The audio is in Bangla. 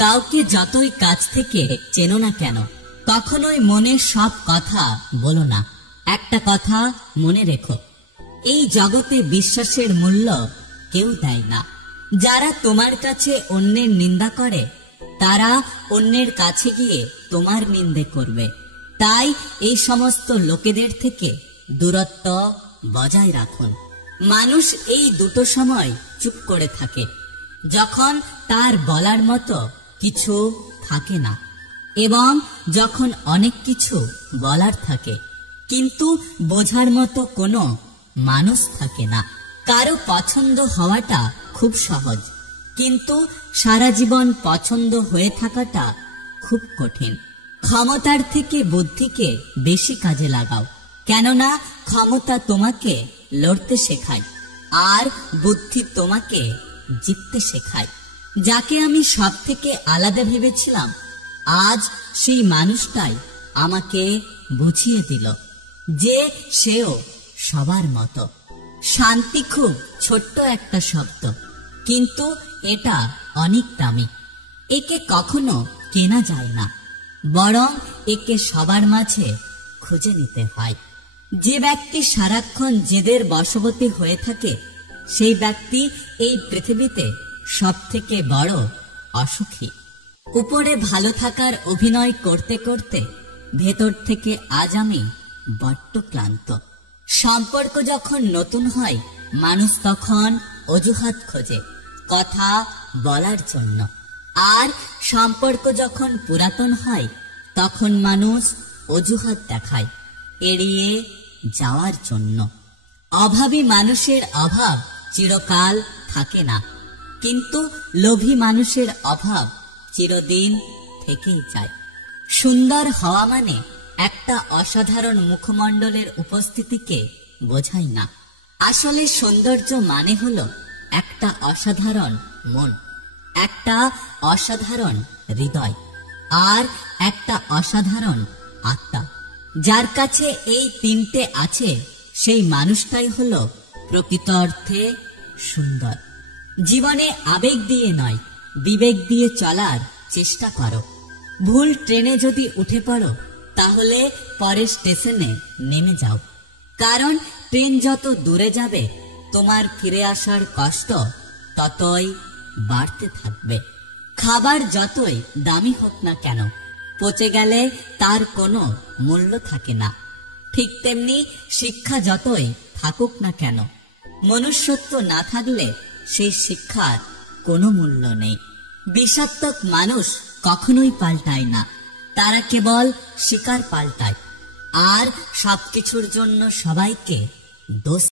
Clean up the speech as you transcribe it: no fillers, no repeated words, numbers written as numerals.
কাউকে যতই কাছ থেকে চেনো না কেন, কখনোই মনের সব কথা বলো না। একটা কথা মনে রেখো, এই জগতে বিশ্বাসের মূল্য কেউ দেয় না। যারা তোমার কাছে অন্যের নিন্দা করে, তারা অন্যের কাছে গিয়ে তোমার নিন্দে করবে। তাই এই সমস্ত লোকেদের থেকে দূরত্ব বজায় রাখুন। মানুষ এই দুটো সময় চুপ করে থাকে, যখন তার বলার মতো কিছু থাকে না, এবং যখন অনেক কিছু বলার থাকে কিন্তু বোঝার মতো কোনো মানুষ থাকে না। কারো পছন্দ হওয়াটা খুব সহজ, কিন্তু সারা জীবন পছন্দ হয়ে থাকাটা খুব কঠিন। ক্ষমতার থেকে বুদ্ধিকে বেশি কাজে লাগাও, কেননা ক্ষমতা তোমাকে লড়তে শেখায় আর বুদ্ধি তোমাকে জিততে শেখায়। যাকে আমি সব থেকে আলাদা ভেবেছিলাম, আজ সেই মানুষটাই আমাকে বুঝিয়ে দিল যে সেও সবার মতো। শান্তি খুব ছোট্ট একটা শব্দ, কিন্তু এটা অনেক দামি। একে কখনো কেনা যায় না, বরং একে সবার মাঝে খুঁজে নিতে হয়। যে ব্যক্তি সারাক্ষণ জেদের বশবর্তী হয়ে থাকে, সেই ব্যক্তি এই পৃথিবীতে সব থেকে বড় অসুখী। উপরে ভালো থাকার অভিনয় করতে করতে ভেতর থেকে আজ আমি বড্ড ক্লান্ত। সম্পর্ক যখন নতুন হয়, মানুষ তখন অজুহাত খোঁজে কথা বলার জন্য, আর সম্পর্ক যখন পুরাতন হয়, তখন মানুষ অজুহাত দেখায় এড়িয়ে যাওয়ার জন্য। অভাবী মানুষের অভাব চিরকাল থাকে না, কিন্তু লোভী মানুষের অভাব চিরদিন থেকেই যায়। সুন্দর হওয়া মানে একটা অসাধারণ মুখমণ্ডলের উপস্থিতিকে বোঝায় না। আসলে সৌন্দর্য মানে হলো একটা অসাধারণ মন, একটা অসাধারণ হৃদয়, আর একটা অসাধারণ আত্মা। যার কাছে এই তিনটে আছে, সেই মানুষটাই হলো প্রকৃত অর্থে সুন্দর। জীবনে আবেগ দিয়ে নয়, বিবেক দিয়ে চলার চেষ্টা করো। ভুল ট্রেনে যদি উঠে পড়ো, তাহলে পরের স্টেশনে নেমে যাও, কারণ ট্রেন যত দূরে যাবে, তোমার ফিরে আসার কষ্ট ততই বাড়তে থাকবে। খাবার যতই দামি হোক না কেন, পচে গেলে তার কোনো মূল্য থাকে না। ঠিক তেমনি শিক্ষা যতই থাকুক না কেন, মনুষ্যত্ব না থাকলে সেই শিক্ষার কোনো মূল্য নেই। বিষাত্মক মানুষ কখনোই পাল্টায় না, তারা কেবল শিকার পাল্টায়, আর সবকিছুর জন্য সবাইকে দোষ